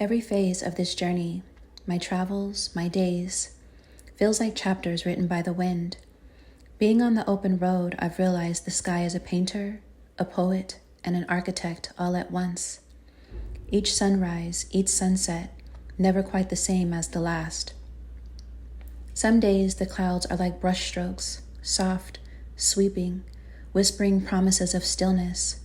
Every phase of this journey, my travels, my days, feels like chapters written by the wind. Being on the open road, I've realized the sky is a painter, a poet, and an architect all at once. Each sunrise, each sunset, never quite the same as the last. Some days the clouds are like brushstrokes, soft, sweeping, whispering promises of stillness.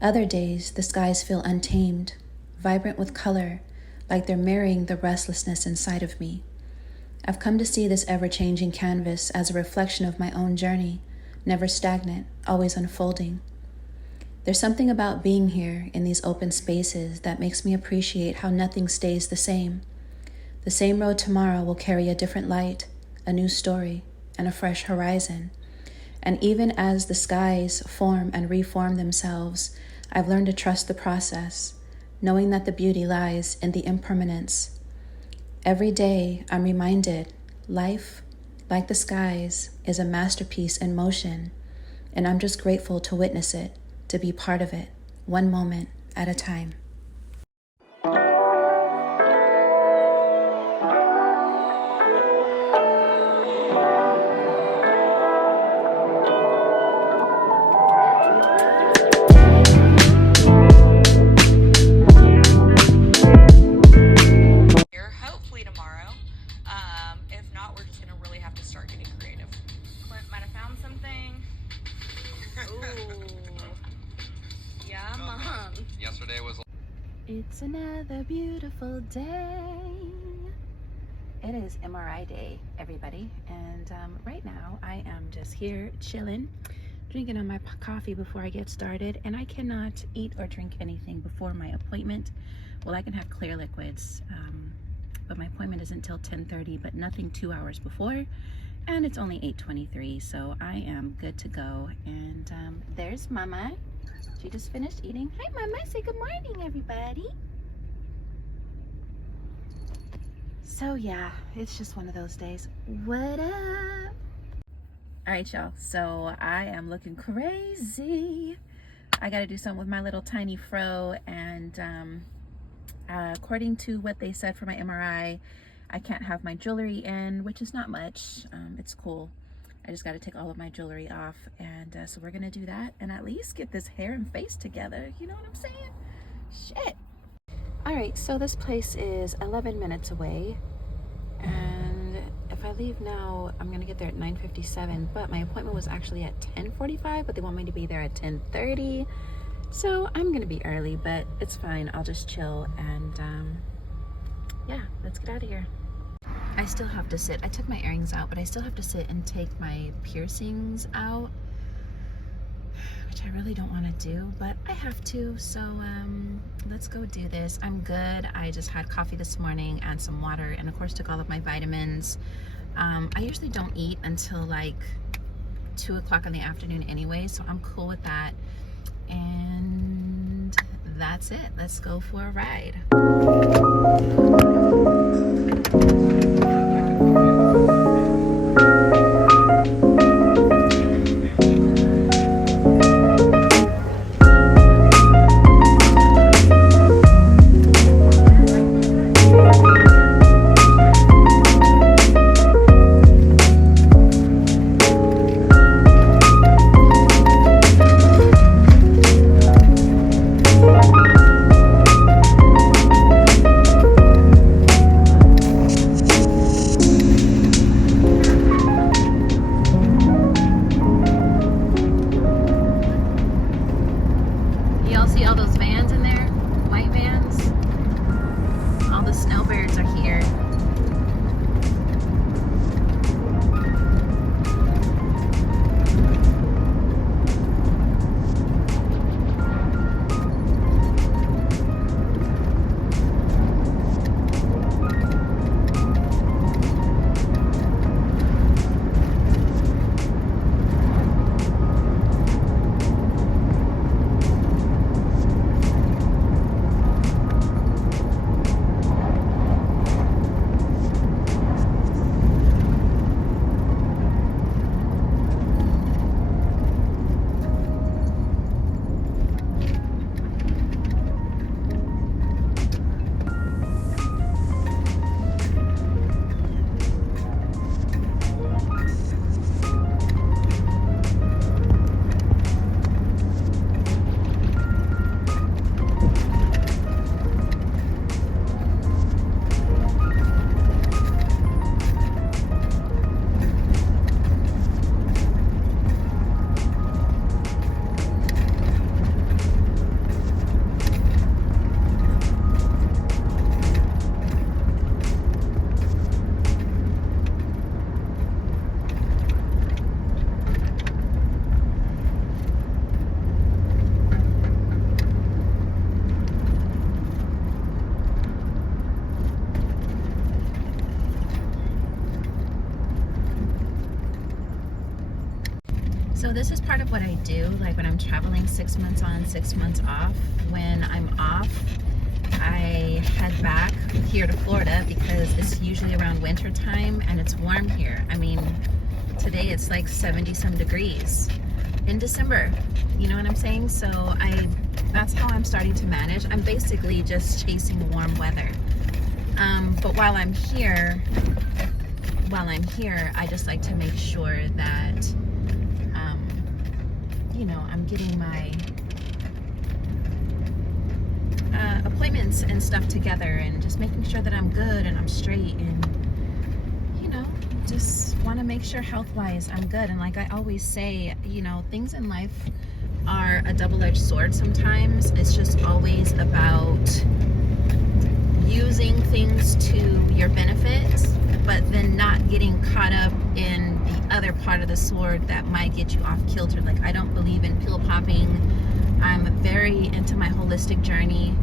Other days the skies feel untamed, vibrant with color, like they're mirroring the restlessness inside of me. I've come to see this ever-changing canvas as a reflection of my own journey, never stagnant, always unfolding. There's something about being here in these open spaces that makes me appreciate how nothing stays the same. The same road tomorrow will carry a different light, a new story, and a fresh horizon. And even as the skies form and reform themselves, I've learned to trust the process, knowing that the beauty lies in the impermanence. Every day, I'm reminded life, like the skies, is a masterpiece in motion, and I'm just grateful to witness it, to be part of it, one moment at a time. Hopefully tomorrow. If not, we're just gonna really have to start getting creative. Clint might have found something. Ooh. Yeah, Mom. Yesterday was. It's another beautiful day. It is MRI day, everybody. And right now I am just here chilling, drinking on my coffee before I get started. And I cannot eat or drink anything before my appointment. Well, I can have clear liquids, but my appointment is until 10:30, but nothing 2 hours before. And it's only 8:23, so I am good to go. And there's Mama. She just finished eating. Hi, Mama. Say good morning, everybody. So yeah, it's just one of those days. What up? All right, y'all. So I am looking crazy. I got to do something with my little tiny fro, and according to what they said for my MRI, I can't have my jewelry in, which is not much. It's cool. I just got to take all of my jewelry off, and so we're gonna do that and at least get this hair and face together. You know what I'm saying? Shit. All right, so this place is 11 minutes away, and if I leave now, I'm gonna get there at 9:57, but my appointment was actually at 10:45, but they want me to be there at 10:30. So I'm gonna be early, but it's fine. I'll just chill, and yeah, let's get out of here. I still have to sit. I took my earrings out, but I still have to sit and take my piercings out, which I really don't want to do, but I have to. So let's go do this. I'm good. I just had coffee this morning and some water, and of course took all of my vitamins. I usually don't eat until like 2 o'clock in the afternoon anyway, so I'm cool with that. And that's it. Let's go for a ride. So this is part of what I do, like when I'm traveling 6 months on, 6 months off. When I'm off, I head back here to Florida because it's usually around winter time and it's warm here. I mean, today it's like 70 some degrees in December. You know what I'm saying? So that's how I'm starting to manage. I'm basically just chasing warm weather. But while I'm here, I just like to make sure that, you know, I'm getting my appointments and stuff together and just making sure that I'm good and I'm straight and, you know, just want to make sure health-wise I'm good. And like I always say, you know, things in life are a double-edged sword sometimes. It's just always about using things to your benefit, but then not getting caught up in the other part of the sword that might get you off kilter. Like, I don't believe in pill popping. I'm very into my holistic journey,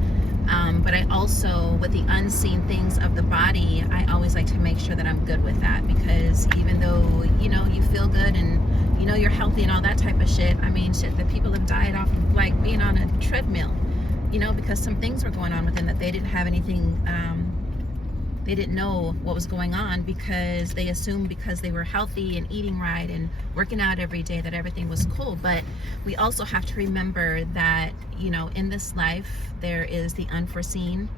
but I also, with the unseen things of the body, I always like to make sure that I'm good with that, because even though, you know, you feel good and you know you're healthy and all that type of shit, I mean, shit, that people have died off of like being on a treadmill, you know, because some things were going on with them that they didn't have anything, they didn't know what was going on, because they assumed because they were healthy and eating right and working out every day that everything was cool. But we also have to remember that, you know, in this life there is the unforeseen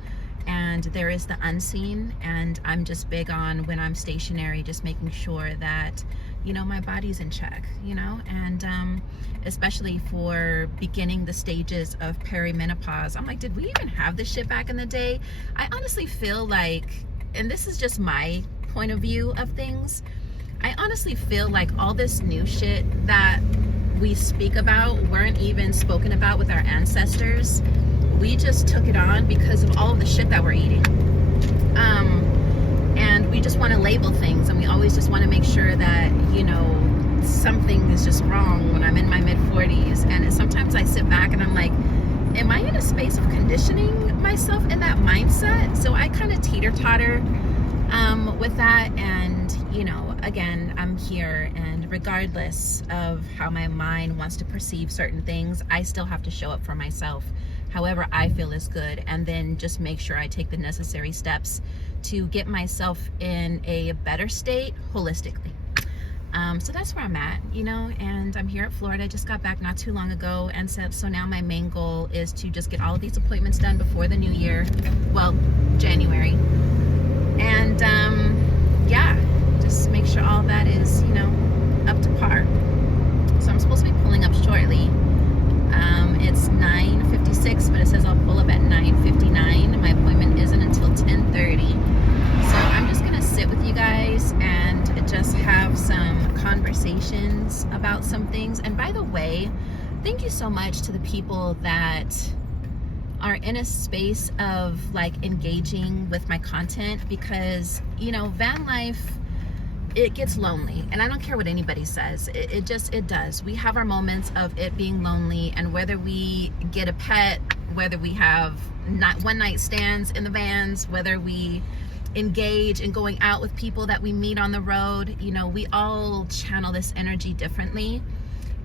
and there is the unseen, and I'm just big on, when I'm stationary, just making sure that, you know, my body's in check, you know, and especially for beginning the stages of perimenopause. I'm like, did we even have this shit back in the day? I honestly feel like, and this is just my point of view of things, I honestly feel like all this new shit that we speak about weren't even spoken about with our ancestors. We just took it on because of all of the shit that we're eating. And we just want to label things, and we always just want to make sure that, you know, something is just wrong when I'm in my mid-40s. And sometimes I sit back and I'm like, am I in a space of conditioning myself in that mindset? So I kind of teeter-totter with that. And, you know, again, I'm here, and regardless of how my mind wants to perceive certain things, I still have to show up for myself however I feel is good, and then just make sure I take the necessary steps to get myself in a better state holistically. So that's where I'm at, you know, and I'm here at Florida. I just got back not too long ago, and so now my main goal is to just get all of these appointments done before the new year, well, January, and yeah, just make sure all that is, you know, up to par. So I'm supposed to be pulling up shortly. It's 9:56, but it says I'll pull up at 9:59. My appointment isn't until 10:30. So I'm just gonna sit with you guys and just have some conversations about some things. And by the way, thank you so much to the people that are in a space of like engaging with my content, because, you know, van life, it gets lonely, and I don't care what anybody says, it does. We have our moments of it being lonely, and whether we get a pet, whether we have one night stands in the vans, whether we engage in going out with people that we meet on the road, you know, we all channel this energy differently.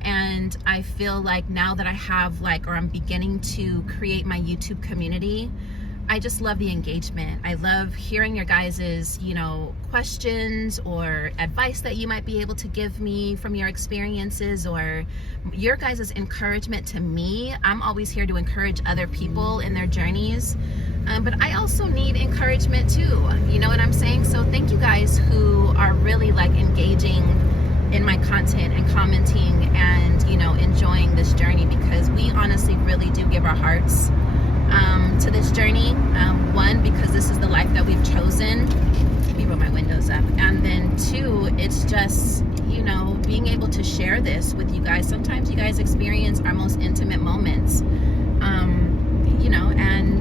And I feel like now that I have like, or I'm beginning to create my YouTube community, I just love the engagement. I love hearing your guys's, you know, questions or advice that you might be able to give me from your experiences, or your guys's encouragement to me. I'm always here to encourage other people in their journeys, but I also need encouragement too. You know what I'm saying? So thank you guys who are really like engaging in my content and commenting and, you know, enjoying this journey, because we honestly really do give our hearts to this journey. One, because this is the life that we've chosen. Let me roll my windows up. And then two, it's just, you know, being able to share this with you guys. Sometimes you guys experience our most intimate moments, you know, and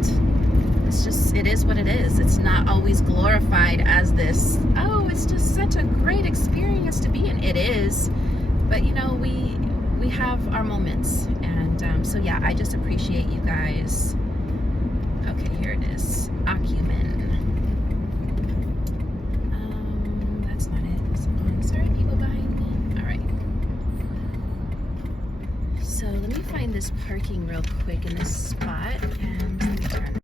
it's just, it is what it is. It's not always glorified as this, oh, it's just such a great experience to be in. It is, but you know, we have our moments. And so yeah, I just appreciate you guys. Okay, here it is. Acumen. That's not it. Sorry, people behind me. All right. parking real quick in this spot and let me turn.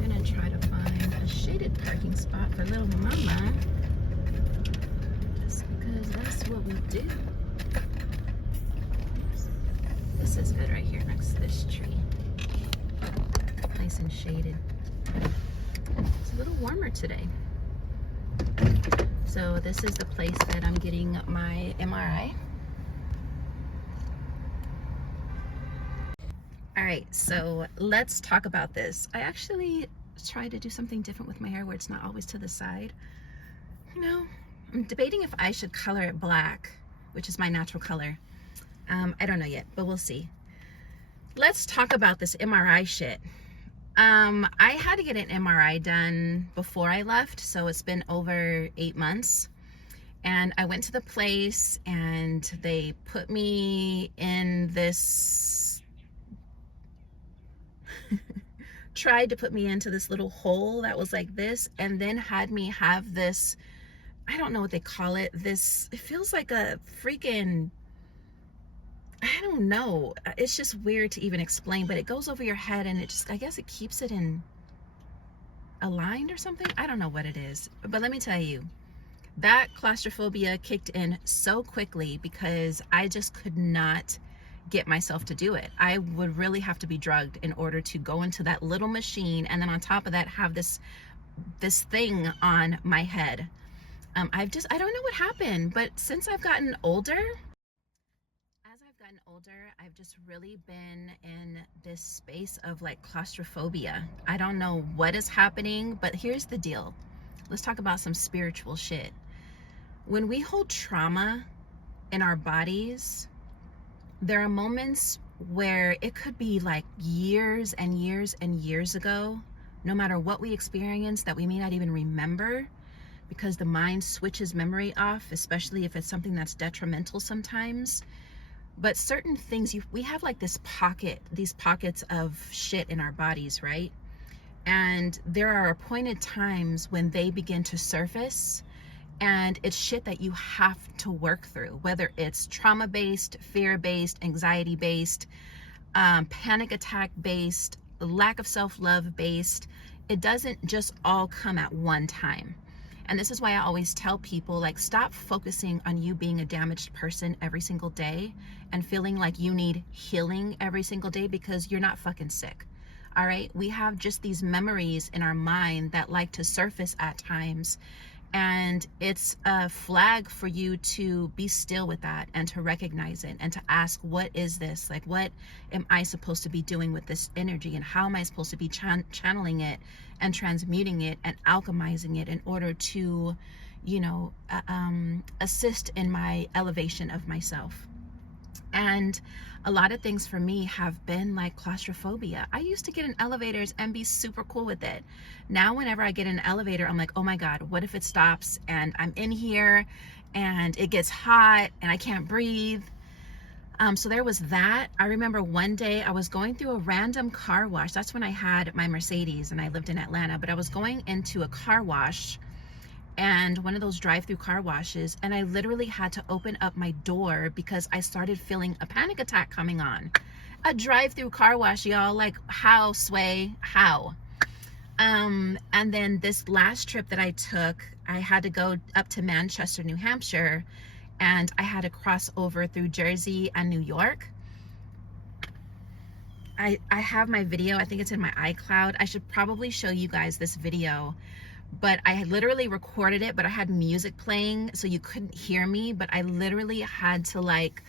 I'm gonna try to find a shaded parking spot for little mama, just because that's what we do. This is good right here next to this tree. Nice and shaded. It's a little warmer today. So this is the place that I'm getting my MRI. All right, so let's talk about this. I actually tried to do something different with my hair where it's not always to the side. You know, I'm debating if I should color it black, which is my natural color. I don't know yet, but we'll see. Let's talk about this MRI shit. I had to get an MRI done before I left, so it's been over 8 months. And I went to the place and they put me in this, tried to put me into this little hole that was like this, and then had me have this, I don't know what they call it, this, it feels like a freaking, I don't know, it's just weird to even explain, but it goes over your head and it just, I guess it keeps it in aligned or something. I don't know what it is, but let me tell you, that claustrophobia kicked in so quickly because I just could not get myself to do it. I would really have to be drugged in order to go into that little machine, and then on top of that have this thing on my head. I don't know what happened, but since I've gotten older, I've just really been in this space of like claustrophobia. I don't know what is happening, but here's the deal. Let's talk about some spiritual shit. When we hold trauma in our bodies, there are moments where it could be like years and years and years ago, no matter what we experience, that we may not even remember, because the mind switches memory off, especially if it's something that's detrimental sometimes. But certain things, we have like these pockets of shit in our bodies, right? And there are appointed times when they begin to surface, and it's shit that you have to work through, whether it's trauma-based, fear-based, anxiety-based, panic attack-based, lack of self-love based. It doesn't just all come at one time. And this is why I always tell people, like, stop focusing on you being a damaged person every single day and feeling like you need healing every single day, because you're not fucking sick. All right? We have just these memories in our mind that like to surface at times. And it's a flag for you to be still with that and to recognize it and to ask, what is this? Like, what am I supposed to be doing with this energy? And how am I supposed to be channeling it and transmuting it and alchemizing it in order to, you know, assist in my elevation of myself? And a lot of things for me have been like claustrophobia. I used to get in elevators and be super cool with it. Now, whenever I get in an elevator, I'm like, oh my God, what if it stops and I'm in here and it gets hot and I can't breathe? So there was that. I remember one day I was going through a random car wash. That's when I had my Mercedes and I lived in Atlanta, but I was going into a car wash, and one of those drive-through car washes, and I literally had to open up my door because I started feeling a panic attack coming on. A drive-through car wash, y'all. Like, how, Sway? How? And then this last trip that I took, I had to go up to Manchester, New Hampshire, and I had to cross over through Jersey and New York. I have my video, I think it's in my iCloud. I should probably show you guys this video, but I had literally recorded it, but I had music playing so you couldn't hear me, but I literally had to like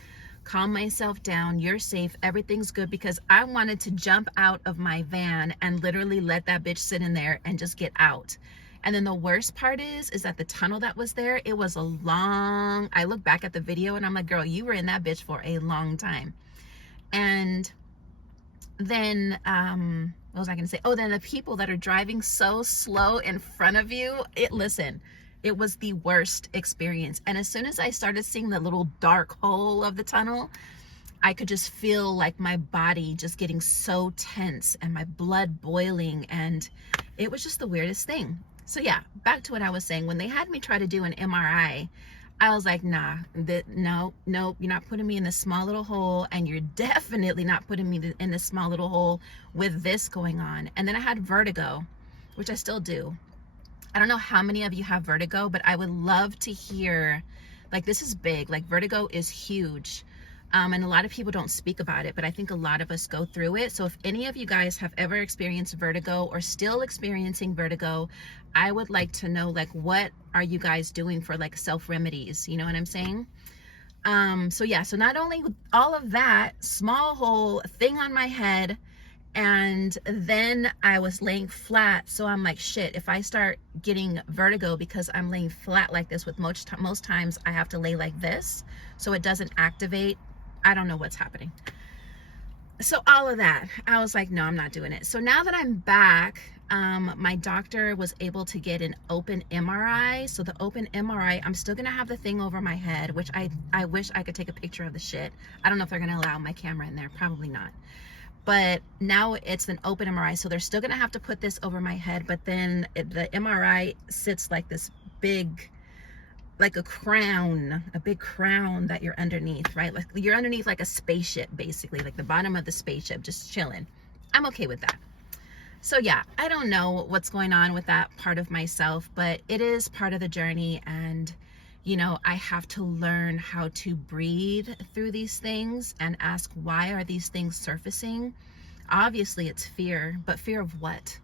calm myself down. You're safe, everything's good, because I wanted to jump out of my van and literally let that bitch sit in there and just get out. And then the worst part is that the tunnel that was there, it was a long, I look back at the video and I'm like, girl, you were in that bitch for a long time. And then, what was I gonna say? Oh, then the people that are driving so slow in front of you, listen, it was the worst experience. And as soon as I started seeing the little dark hole of the tunnel, I could just feel like my body just getting so tense and my blood boiling, and it was just the weirdest thing. So yeah, back to what I was saying. When they had me try to do an MRI, I was like, nah, no, nope, you're not putting me in this small little hole, and you're definitely not putting me in this small little hole with this going on. And then I had vertigo, which I still do. I don't know how many of you have vertigo, but I would love to hear, like, this is big, like vertigo is huge. And a lot of people don't speak about it, but I think a lot of us go through it. So if any of you guys have ever experienced vertigo or still experiencing vertigo, I would like to know, like, what are you guys doing for like self remedies? You know what I'm saying? So yeah, so not only all of that, small hole thing on my head, and then I was laying flat. So I'm like, shit, if I start getting vertigo because I'm laying flat like this, with most times I have to lay like this so it doesn't activate. I don't know what's happening. So all of that, I was like, no, I'm not doing it. So now that I'm back, my doctor was able to get an open MRI. So the open MRI, I'm still gonna have the thing over my head, which I wish I could take a picture of the shit. I don't know if they're gonna allow my camera in there, probably not. But now it's an open MRI, so they're still gonna have to put this over my head, but then the MRI sits like this big, like a crown, a big crown that you're underneath, right? Like you're underneath like a spaceship, basically, like the bottom of the spaceship, just chilling. I'm okay with that. So yeah, I don't know what's going on with that part of myself, but it is part of the journey. And you know, I have to learn how to breathe through these things and ask, why are these things surfacing? Obviously it's fear, but fear of what?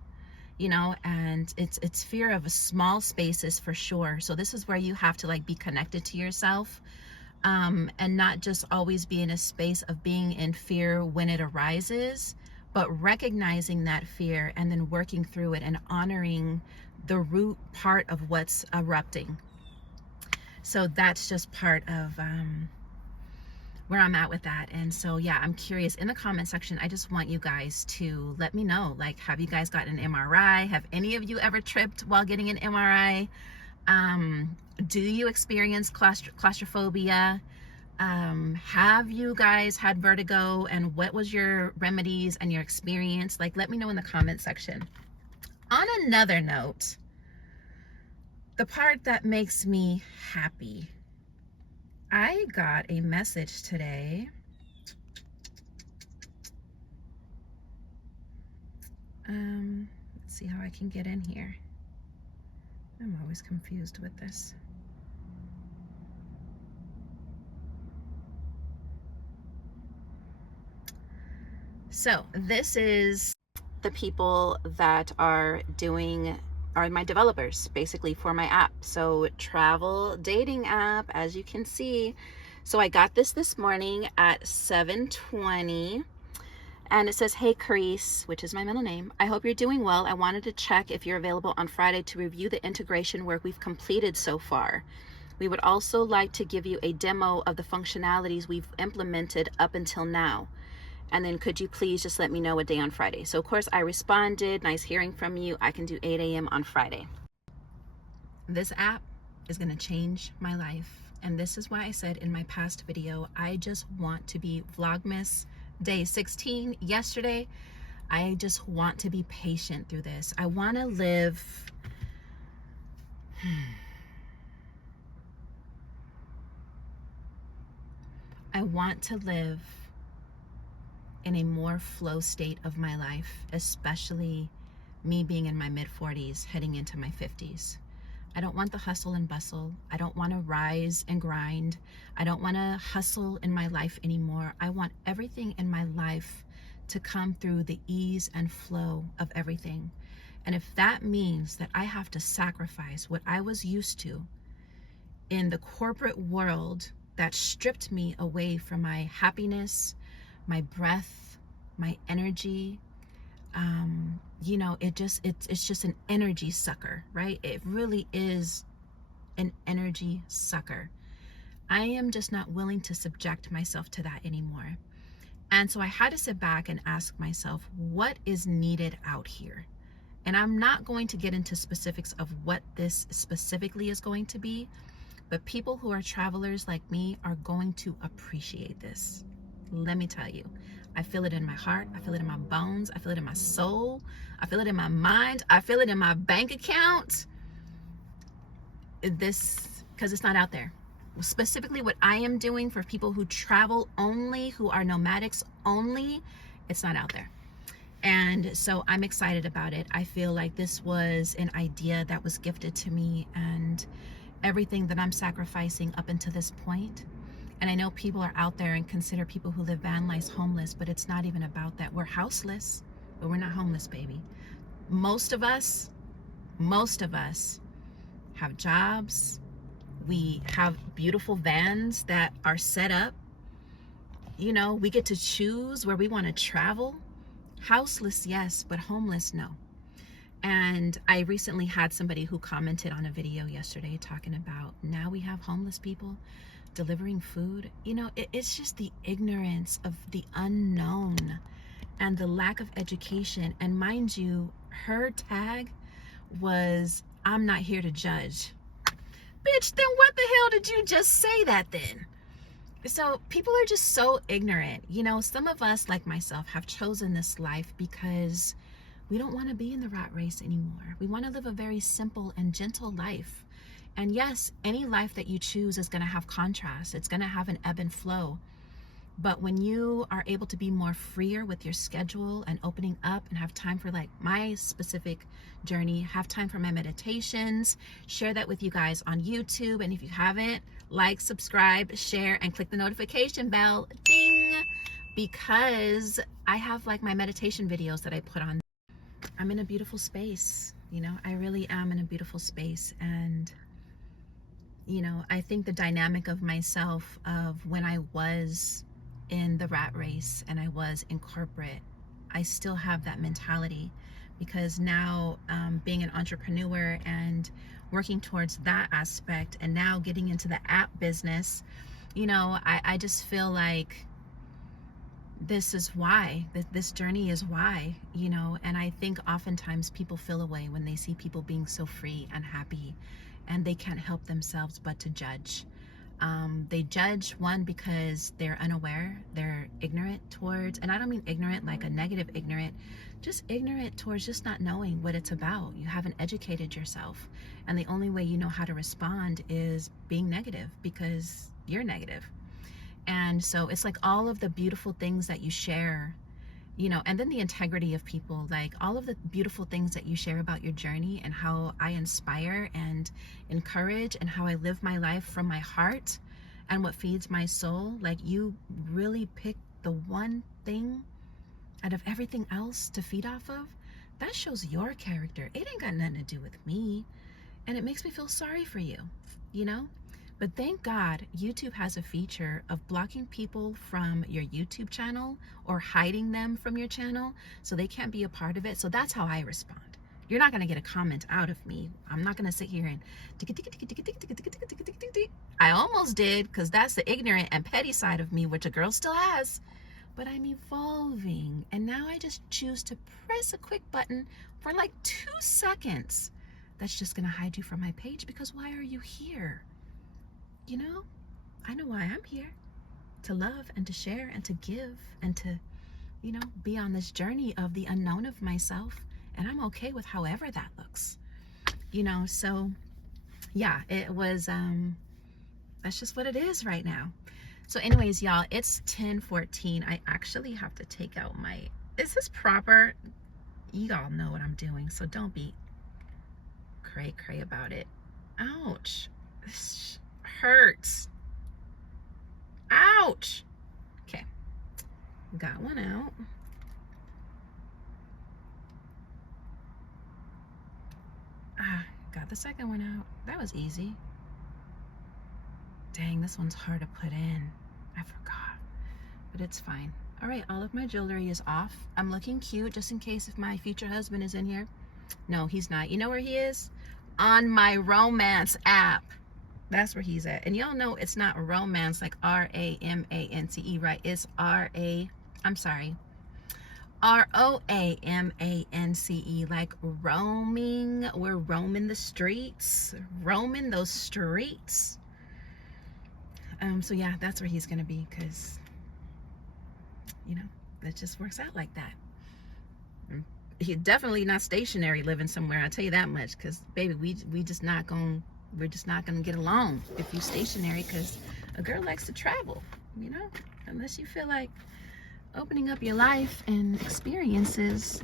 You know, and it's fear of small spaces for sure. So this is where you have to like be connected to yourself, and not just always be in a space of being in fear when it arises, but recognizing that fear and then working through it and honoring the root part of what's erupting. So that's just part of where I'm at with that. And so yeah, I'm curious, in the comment section, I just want you guys to let me know, like, have you guys gotten an MRI? Have any of you ever tripped while getting an MRI? Do you experience claustrophobia? Have you guys had vertigo, and what was your remedies and your experience? Like, let me know in the comment section. On another note, the part that makes me happy, I got a message today. Let's see how I can get in here. I'm always confused with this. So this is the people that are my developers basically for my app. So travel dating app, as you can see. So I got this morning at 7:20, and it says, hey Carice, which is my middle name, I hope you're doing well. I wanted to check if you're available on Friday to review the integration work we've completed so far. We would also like to give you a demo of the functionalities we've implemented up until now. And then could you please just let me know a day on Friday? So of course I responded, nice hearing from you. I can do 8 a.m. on Friday. This app is gonna change my life. And this is why I said in my past video, I just want to be Vlogmas day 16 yesterday. I just want to be patient through this. I wanna live, I want to live in a more flow state of my life, especially me being in my mid-40s, heading into my 50s. I don't want the hustle and bustle. I don't want to rise and grind. I don't want to hustle in my life anymore. I want everything in my life to come through the ease and flow of everything. And if that means that I have to sacrifice what I was used to in the corporate world that stripped me away from my happiness, my breath, my energy, you know, it's just an energy sucker, right? It really is an energy sucker. I am just not willing to subject myself to that anymore. And so I had to sit back and ask myself, what is needed out here? And I'm not going to get into specifics of what this specifically is going to be, but people who are travelers like me are going to appreciate this. Let me tell you, I feel it in my heart. I feel it in my bones. I feel it in my soul. I feel it in my mind. I feel it in my bank account. because it's not out there. Specifically what I am doing for people who travel only, who are nomadics only, it's not out there. And so I'm excited about it. I feel like this was an idea that was gifted to me, and everything that I'm sacrificing up until this point. And I know people are out there and consider people who live van lives homeless, but it's not even about that. We're houseless, but we're not homeless, baby. Most of us have jobs. We have beautiful vans that are set up. You know, we get to choose where we want to travel. Houseless, yes, but homeless, no. And I recently had somebody who commented on a video yesterday talking about, now we have homeless people delivering food. You know, it's just the ignorance of the unknown and the lack of education. And mind you, her tag was, I'm not here to judge. Bitch, then what the hell did you just say that then? So people are just so ignorant. You know, some of us, like myself, have chosen this life because we don't want to be in the rat race anymore. We want to live a very simple and gentle life. And yes, any life that you choose is going to have contrast. It's going to have an ebb and flow. But when you are able to be more freer with your schedule and opening up and have time for like my specific journey, have time for my meditations, share that with you guys on YouTube. And if you haven't, like, subscribe, share, and click the notification bell, ding, because I have like my meditation videos that I put on. I'm in a beautiful space, you know, I really am in a beautiful space. And you know, I think the dynamic of myself, of when I was in the rat race and I was in corporate, I still have that mentality, because now being an entrepreneur and working towards that aspect, and now getting into the app business, you know, I just feel like this is why, this journey is why, you know. And I think oftentimes people feel away when they see people being so free and happy, and they can't help themselves but to judge. They judge, one, because they're unaware, they're ignorant towards, and I don't mean ignorant like a negative ignorant, just ignorant towards just not knowing what it's about. You haven't educated yourself, and the only way you know how to respond is being negative, because you're negative. And so it's like all of the beautiful things that you share, you know, and then the integrity of people, like all of the beautiful things that you share about your journey and how I inspire and encourage and how I live my life from my heart and what feeds my soul. Like, you really pick the one thing out of everything else to feed off of. That shows your character. It ain't got nothing to do with me. And it makes me feel sorry for you, you know? But thank God YouTube has a feature of blocking people from your YouTube channel or hiding them from your channel so they can't be a part of it. So that's how I respond. You're not going to get a comment out of me. I'm not going to sit here and I almost did, because that's the ignorant and petty side of me, which a girl still has. But I'm evolving, and now I just choose to press a quick button for like 2 seconds. That's just going to hide you from my page, because why are you here? You know, I know why I'm here, to love and to share and to give and to, you know, be on this journey of the unknown of myself. And I'm okay with however that looks, you know. So yeah, it was, that's just what it is right now. So anyways, y'all, it's 10:14. I actually have to take out my, is this proper? You all know what I'm doing, so don't be cray about it. Ouch. This hurts. Ouch. Okay, got one out. Got the second one out. That was easy. Dang, this one's hard to put in. I forgot, but it's fine. All right, all of my jewelry is off. I'm looking cute, just in case if my future husband is in here. No, he's not. You know where he is? On my romance app. That's where he's at. And y'all know it's not romance like R-A-M-A-N-C-E, right? It's R-O-A-M-A-N-C-E, like roaming. We're roaming the streets, roaming those streets. So yeah, that's where he's gonna be, because, you know, that just works out like that. He's definitely not stationary living somewhere, I'll tell you that much, because baby, we just not gonna we're just not going to get along if you're stationary, because a girl likes to travel, you know, unless you feel like opening up your life and experiences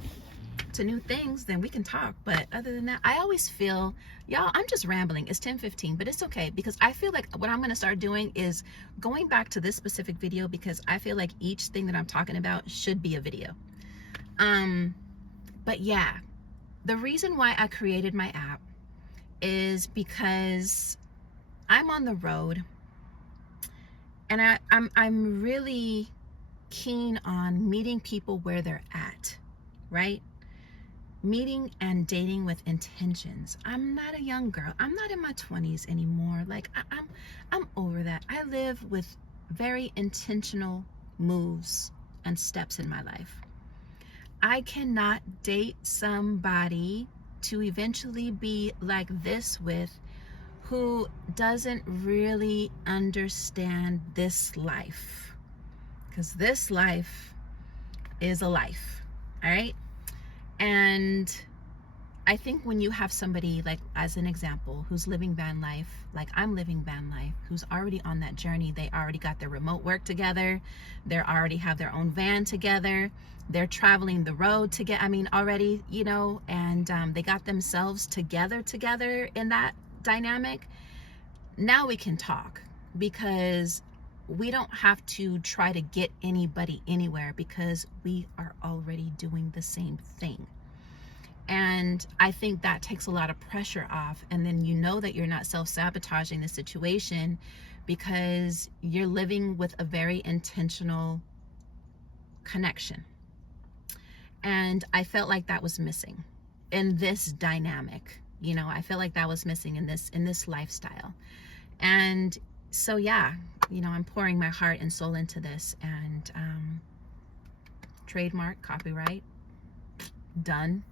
to new things, then we can talk. But other than that, I always feel, y'all, I'm just rambling. It's 10:15, but it's okay, because I feel like what I'm going to start doing is going back to this specific video, because I feel like each thing that I'm talking about should be a video. But yeah, the reason why I created my app is because I'm on the road, and I'm really keen on meeting people where they're at, right? Meeting and dating with intentions. I'm not a young girl. I'm not in my 20s anymore. Like I'm over that. I live with very intentional moves and steps in my life. I cannot date somebody to eventually be like this with, who doesn't really understand this life, because this life is a life, all right? And I think when you have somebody, like as an example, who's living van life, like I'm living van life, who's already on that journey, they already got their remote work together, they already have their own van together, they're traveling the road together, I mean already, you know, and they got themselves together in that dynamic. Now we can talk, because we don't have to try to get anybody anywhere, because we are already doing the same thing. And I think that takes a lot of pressure off. And then you know that you're not self-sabotaging the situation, because you're living with a very intentional connection. And I felt like that was missing in this dynamic. You know, I feel like that was missing in this lifestyle. And so yeah, you know, I'm pouring my heart and soul into this, and trademark, copyright, done.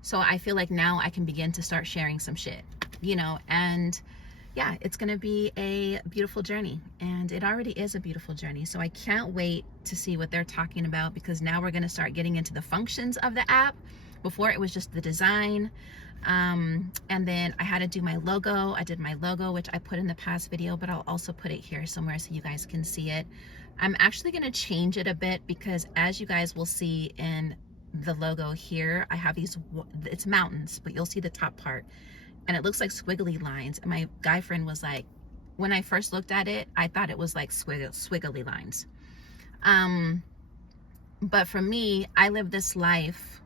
So I feel like now I can begin to start sharing some shit, you know, and yeah, it's gonna be a beautiful journey, and it already is a beautiful journey. So I can't wait to see what they're talking about, because now we're gonna start getting into the functions of the app. Before it was just the design. And then I had to do my logo. I did my logo, which I put in the past video, but I'll also put it here somewhere so you guys can see it. I'm actually going to change it a bit, because as you guys will see in the logo here, I have these, it's mountains, but you'll see the top part, and it looks like squiggly lines. And my guy friend was like, when I first looked at it, I thought it was like squiggly lines. But for me, I live this life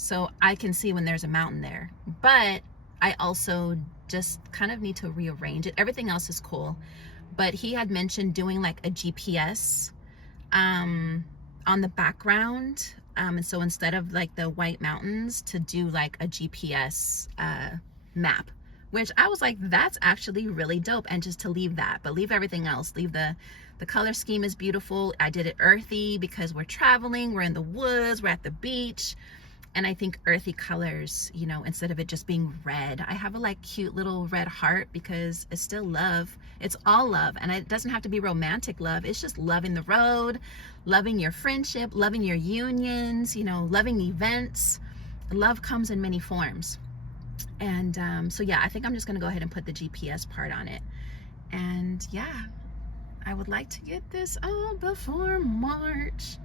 so I can see when there's a mountain there, but I also just kind of need to rearrange it. Everything else is cool, but he had mentioned doing like a GPS on the background, and so instead of like the white mountains, to do like a GPS map, which I was like, that's actually really dope. And just to leave that, but leave everything else, leave the color scheme is beautiful. I did it earthy because we're traveling, we're in the woods, we're at the beach. And I think earthy colors, you know, instead of it just being red. I have a like cute little red heart, because it's still love. It's all love. And it doesn't have to be romantic love. It's just loving the road, loving your friendship, loving your unions, you know, loving events. Love comes in many forms. And so yeah, I think I'm just gonna go ahead and put the GPS part on it. And yeah, I would like to get this all before March.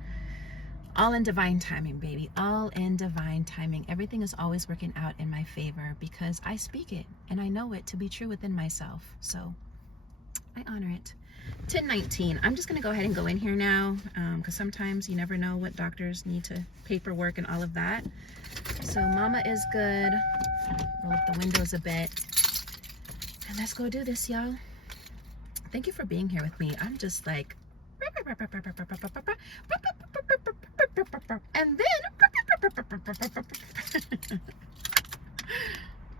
All in divine timing, baby. All in divine timing. Everything is always working out in my favor, because I speak it and I know it to be true within myself. So I honor it. 10:19. I'm just going to go ahead and go in here now, because sometimes you never know what doctors need to paperwork and all of that. So mama is good. Roll up the windows a bit. And let's go do this, y'all. Thank you for being here with me. I'm just like... And then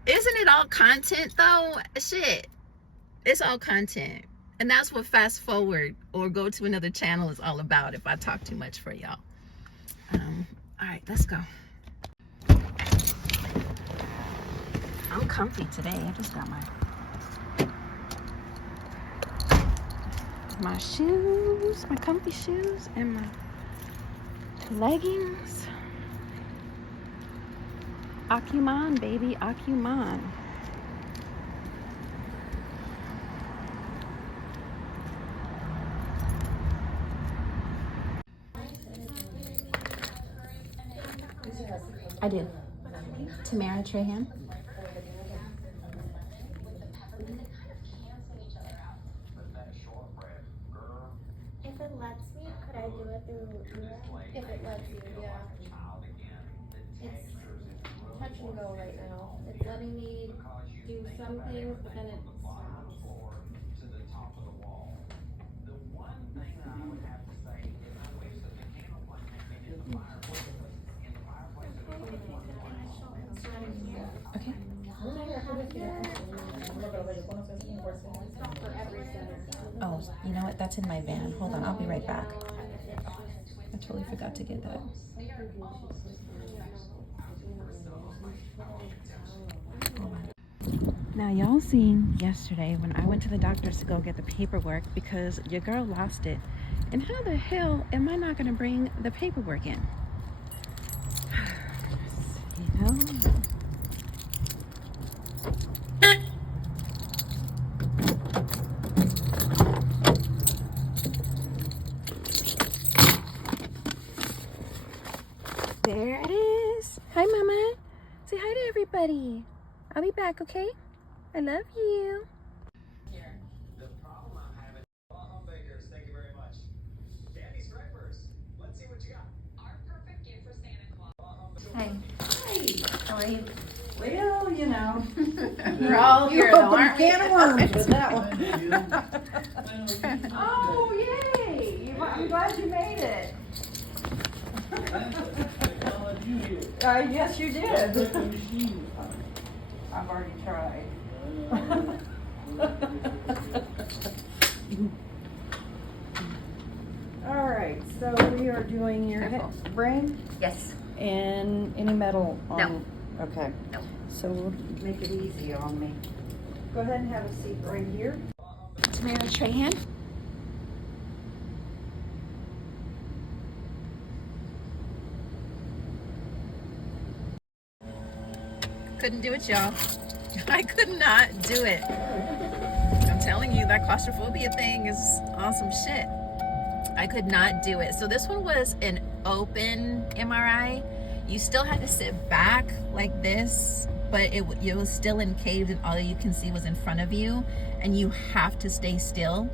isn't it all content though? Shit, it's all content. And that's what fast forward or go to another channel is all about, if I talk too much for y'all. All right, let's go. I'm comfy today. I just got my shoes, my comfy shoes, and my leggings. Akuman, baby, Akuman. I do. Tamara Trahan. If it lets me, could I do it through email? If it lets you, yeah. It's touch and go right now. It's letting me do some things, but then it stops. Okay. For every center. Oh, you know what? That's in my van. Hold on, I'll be right back. I totally forgot to get that. Now, y'all seen yesterday when I went to the doctor's to go get the paperwork because your girl lost it. And how the hell am I not going to bring the paperwork in? You know? There it is. Hi, Mama. Say hi to everybody. I'll be back, okay? I love you. The problem I'm having. Bakers, thank you very much. Candy scrapers. Let's see what you got. Our perfect gift for Santa Claus. Hi. Hi. How are you? Well, you know. We're all here, You though, opened a aren't we? can of worms with that one. Oh, yay! I'm glad you made it. Yes, you did. I've already tried. All right, so we are doing your head, brain Yes. and any metal on. No. Okay. No. So we'll make it easy on me. Go ahead and have a seat right here. Tamara Trahan. Couldn't do it, y'all. I could not do it. I'm telling you, that claustrophobia thing is awesome shit. I could not do it. So this one was an open MRI. You still had to sit back like this, but it was still encaved and all you can see was in front of you, and you have to stay still.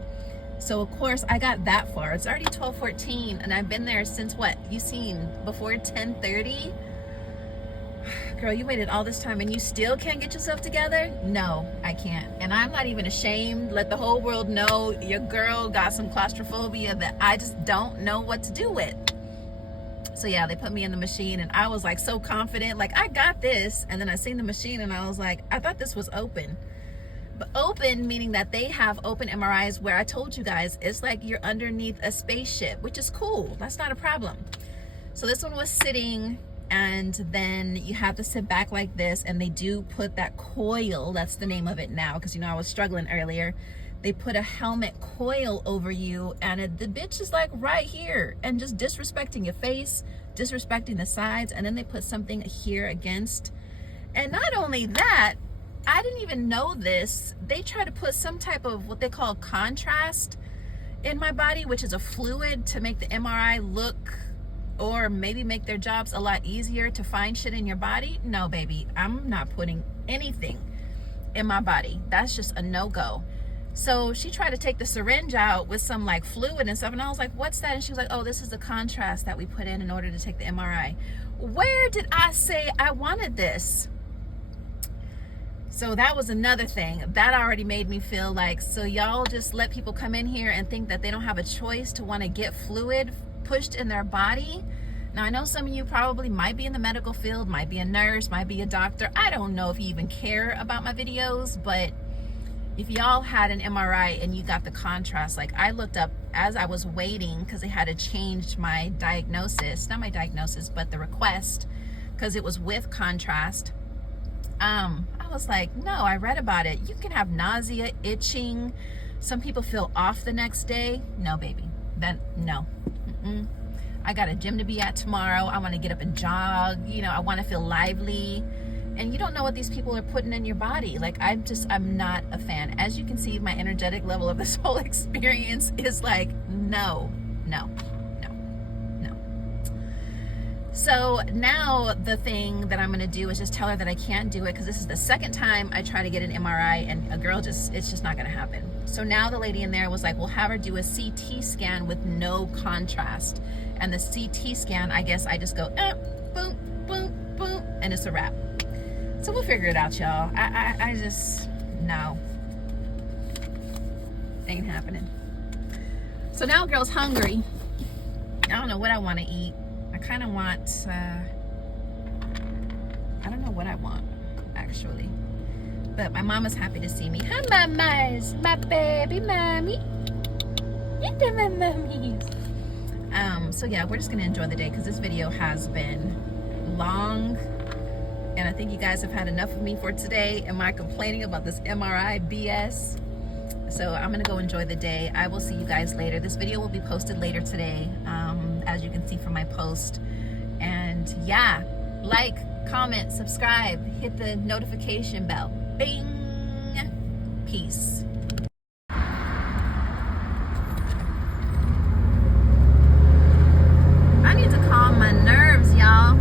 So of course I got that far. It's already 12:14 and I've been there since what? You seen before 10:30? Girl, you waited all this time and you still can't get yourself together? No, I can't. And I'm not even ashamed. Let the whole world know your girl got some claustrophobia that I just don't know what to do with. So yeah, they put me in the machine and I was like so confident, like I got this. And then I seen the machine and I was like, I thought this was open. But open meaning that they have open MRIs where I told you guys, it's like you're underneath a spaceship, which is cool. That's not a problem. So this one was sitting, and then you have to sit back like this, and they do put that coil, that's the name of it now, because you know I was struggling earlier. They put a helmet coil over you, and the bitch is like right here and just disrespecting your face, disrespecting the sides, and then they put something here against. And not only that, I didn't even know this, they try to put some type of what they call contrast in my body, which is a fluid to make the MRI look, or maybe make their jobs a lot easier to find shit in your body. No, baby, I'm not putting anything in my body. That's just a no-go. So she tried to take the syringe out with some like fluid and stuff, and I was like, what's that? And she was like, oh, this is the contrast that we put in order to take the MRI. Where did I say I wanted this? So that was another thing that already made me feel like, so y'all just let people come in here and think that they don't have a choice to want to get fluid pushed in their body. Now I know some of you probably might be in the medical field, might be a nurse, might be a doctor. I don't know if you even care about my videos, but if y'all had an MRI and you got the contrast, like I looked up as I was waiting because they had to change my diagnosis, not my diagnosis, but the request, because it was with contrast. I was like, no, I read about it. You can have nausea, itching. Some people feel off the next day. No, baby, no. I got a gym to be at tomorrow. I want to get up and jog. You know, I want to feel lively. And you don't know what these people are putting in your body. Like, I'm not a fan. As you can see, my energetic level of this whole experience is like, no. So now the thing that I'm gonna do is just tell her that I can't do it because this is the second time I try to get an MRI and a girl it's just not gonna happen. So now the lady in there was like, we'll have her do a CT scan with no contrast. And the CT scan, I guess I just go, boom, boom, boom, and it's a wrap. So we'll figure it out, y'all. I just, no. Ain't happening. So now girl's hungry. I don't know what I want to eat. I kind of want, I don't know what I want, actually. But my mama's happy to see me. Hi, mamas. My baby mommy. Look at my mummies. So yeah, we're just going to enjoy the day because this video has been long. And I think you guys have had enough of me for today. Am I complaining about this MRI BS? So I'm gonna go enjoy the day. I will see you guys later. This video will be posted later today, as you can see from my post. And yeah, like, comment, subscribe, hit the notification bell. Bing! Peace. I need to calm my nerves, y'all.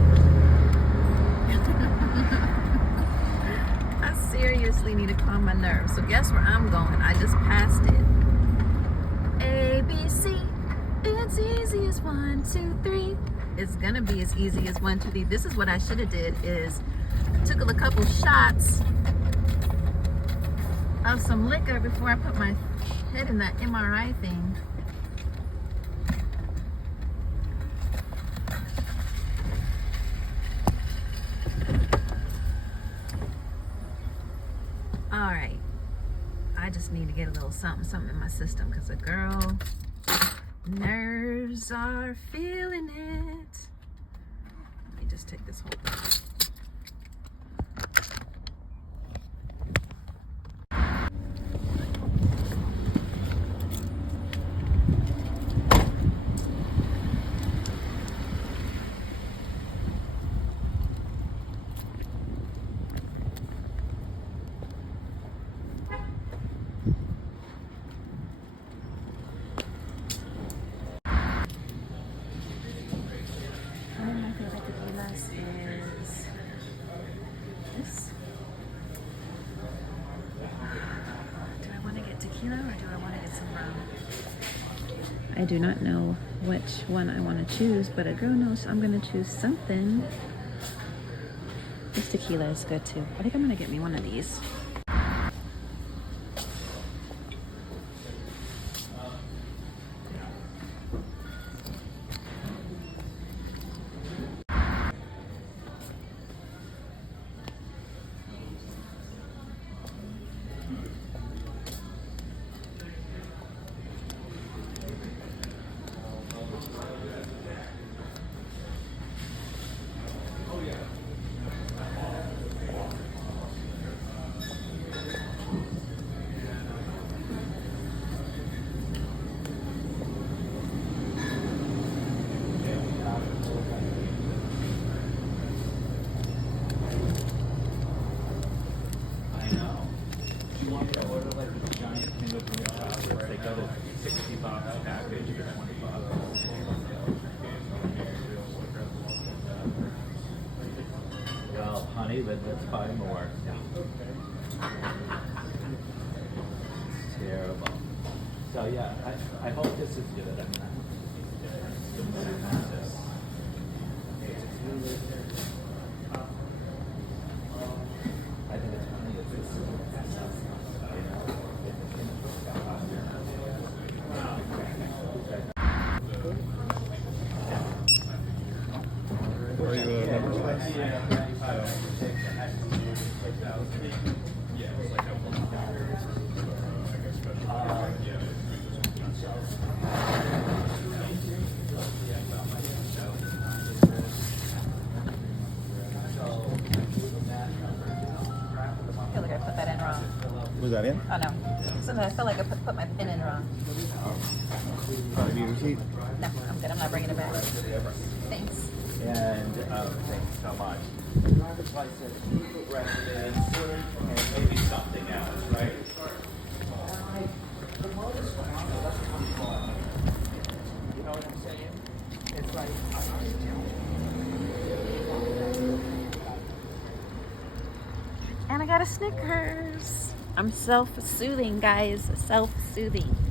I seriously need to calm my nerves. So guess where I'm going? I just passed it. A, B, C. It's easy as 1, 2, 3. It's gonna be as easy as 1, 2, 3. This is what I should have did is took a couple shots of some liquor before I put my head in that MRI thing. All right, I just need to get a little something in my system because a girl, nerves are feeling it. Let me just take this whole thing. Tequila or do I want to get some rum? I do not know which one I want to choose, but a girl knows I'm going to choose something. This tequila is good too. I think I'm going to get me one of these. Well, honey, but let's buy more. It's terrible. So yeah, I hope this is good. I mean, I think it's funny. Are you a member class? I feel like I put that in wrong. Was that in? Oh no. Sometimes I feel like I put my pin in wrong. Probably your receipt. No, I'm good. I'm not bringing it back. Thanks. And thank you so much. Driver's license, legal residence, and maybe something else, right? The motor's fine. Let's come on. You know what I'm saying? It's like, And I got a Snickers. I'm self-soothing, guys. Self-soothing.